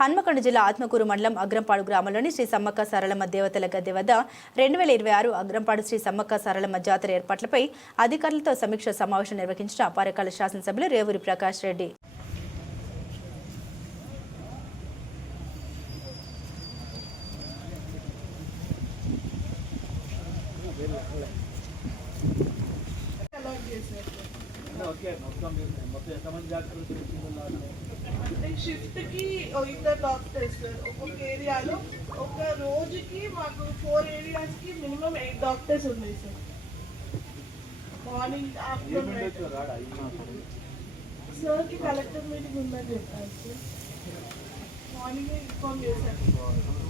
హన్మకొండ జిల్లా ఆత్మకూరు మండలం అగ్రంపాడు గ్రామంలోని శ్రీ సమ్మక్క సారలమ్మ దేవతల గద్దె వద్ద రెండు వేల ఇరవై ఆరు అగ్రంపాడు శ్రీ సమ్మక్క సారలమ్మ జాతర ఏర్పాట్లపై అధికారులతో సమీక్ష సమావేశం నిర్వహించిన పారకాల శాసనసభ్యులు రేవూరి ప్రకాష్ రెడ్డి Gracias. షిఫ్ట్ కి ఇద్దరు డాక్టర్స్ సార్ ఒక్కొక్క ఏరియాలో ఒక రోజుకి మాకు ఫోర్ ఏరియాస్ కి మినిమం ఎయిట్ డాక్టర్స్ ఉన్నాయి సార్ మార్నింగ్ ఆఫ్టర్నూన్ సార్ కి కలెక్టర్ మీటింగ్ ఉందని చెప్పారు సార్ మార్నింగ్ ఇన్ఫార్మ్ చేశారు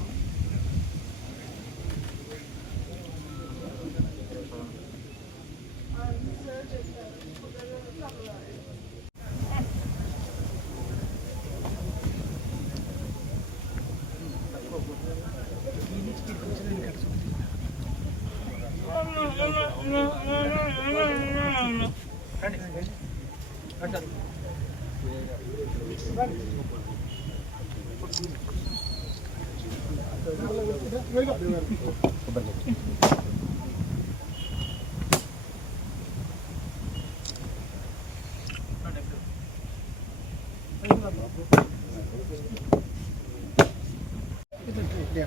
Yeah.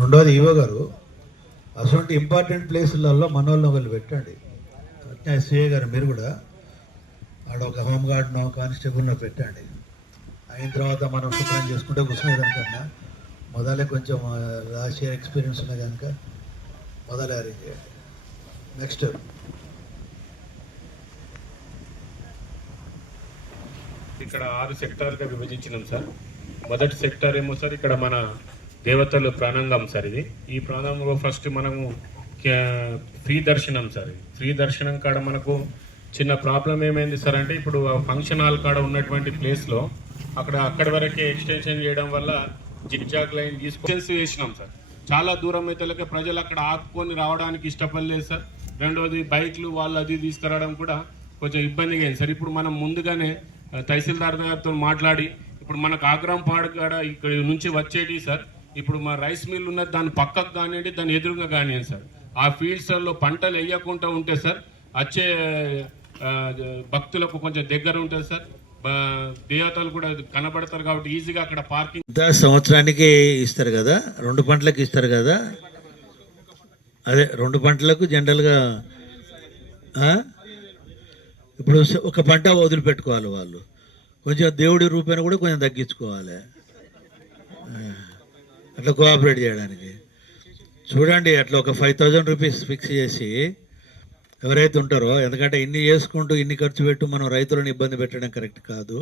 రెండోది ఈవో గారు అటువంటి ఇంపార్టెంట్ ప్లేసులలో మనోళ్ళని ఒకళ్ళు పెట్టండి. అట్నే సిఏ గారు మీరు కూడా ఆడ ఒక హోమ్ గార్డ్నో కానిస్టేబుల్నో పెట్టండి. అయిన తర్వాత మనం శుభ్రం చేసుకుంటే కూర్చునేదానికన్నా మొదలే కొంచెం లాస్ట్ ఇయర్ ఎక్స్పీరియన్స్ ఉన్న కనుక మొదలు అరేంజ్ చేయండి. నెక్స్ట్ ఇక్కడ ఆరు సెక్టార్గా విభజించినాం సార్. మొదటి సెక్టార్ ఏమో సార్ ఇక్కడ మన దేవతలు ప్రాణాంగం సార్ ఇది. ఈ ప్రాణంలో ఫస్ట్ మనము ఫ్రీ దర్శనం సార్ ఇది. ఫ్రీ దర్శనం కాడ మనకు చిన్న ప్రాబ్లం ఏమైంది సార్ అంటే ఇప్పుడు ఫంక్షన్ హాల్ కాడ ఉన్నటువంటి ప్లేస్లో అక్కడ అక్కడి వరకే ఎక్స్టెన్షన్ చేయడం వల్ల జిగ్జాగ్ లైన్ తీసుకొని వేసినాం సార్. చాలా దూరం అయితే ప్రజలు అక్కడ ఆపుకొని రావడానికి ఇష్టపడలేదు సార్. రెండవది బైక్లు వాళ్ళు అది తీసుకురావడం కూడా కొంచెం ఇబ్బందిగా అయింది సార్. ఇప్పుడు మనం ముందుగానే తహసీల్దార్ గారితో మాట్లాడి ఇప్పుడు మనకు ఆగ్రాం పాడు కాడ ఇక్కడ నుంచి వచ్చేటి సార్ ఇప్పుడు మా రైస్ మిల్ ఉన్నది దాని పక్కకు కానివ్వండి దాని ఎదురుగా కానివ్వండి సార్. ఆ ఫీల్డ్స్లో పంటలు వేయకుండా ఉంటే సార్ వచ్చే భక్తులకు కొంచెం దగ్గర ఉంటుంది సార్ దేవతలు కూడా కనబడతారు కాబట్టి ఈజీగా అక్కడ పార్కింగ్ సంవత్సరానికి ఇస్తారు కదా రెండు పంటలకు ఇస్తారు కదా? అదే రెండు పంటలకు జనరల్గా ఇప్పుడు ఒక పంట వదిలిపెట్టుకోవాలి వాళ్ళు. కొంచెం దేవుడి రూపాయన కూడా కొంచెం తగ్గించుకోవాలి. అట్లా కోఆపరేట్ చేయడానికి. చూడండి అట్లా ఒక ఫైవ్ థౌజండ్ రూపీస్ ఫిక్స్ చేసి ఎవరైతే ఉంటారో ఎందుకంటే ఇన్ని చేసుకుంటూ ఇన్ని ఖర్చు పెట్టు మనం రైతులను ఇబ్బంది పెట్టడం కరెక్ట్ కాదు.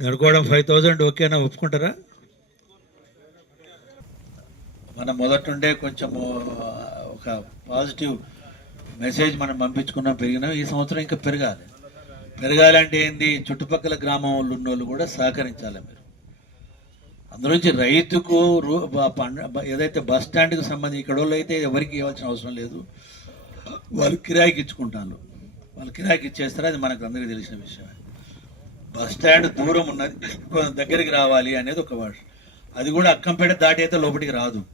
అనుకోవడం ఫైవ్ థౌజండ్ ఓకేనా? ఒప్పుకుంటారా? మనం మొదటి నుండే కొంచెం ఒక పాజిటివ్ మెసేజ్ మనం పంపించుకున్నాం పెరిగినాం ఈ సంవత్సరం ఇంకా పెరగాలి. పెరగాలంటే ఏంది? చుట్టుపక్కల గ్రామం వాళ్ళు ఉన్న వాళ్ళు కూడా సహకరించాలి మీరు. అందులోంచి రైతుకు రూ- ఏదైతే బస్ స్టాండ్కి సంబంధించి ఇక్కడ వాళ్ళు అయితే ఎవరికి ఇవ్వాల్సిన అవసరం లేదు. వాళ్ళు కిరాయికి ఇచ్చుకుంటాను వాళ్ళు కిరాయికి ఇచ్చేస్తారు. అది మనకు అందరికీ తెలిసిన విషయమే. బస్ స్టాండ్ దూరం ఉన్నది. దగ్గరికి రావాలి అనేది ఒక వర్డ్ అది కూడా అక్కంపేట దాటి అయితే లోపలికి రాదు.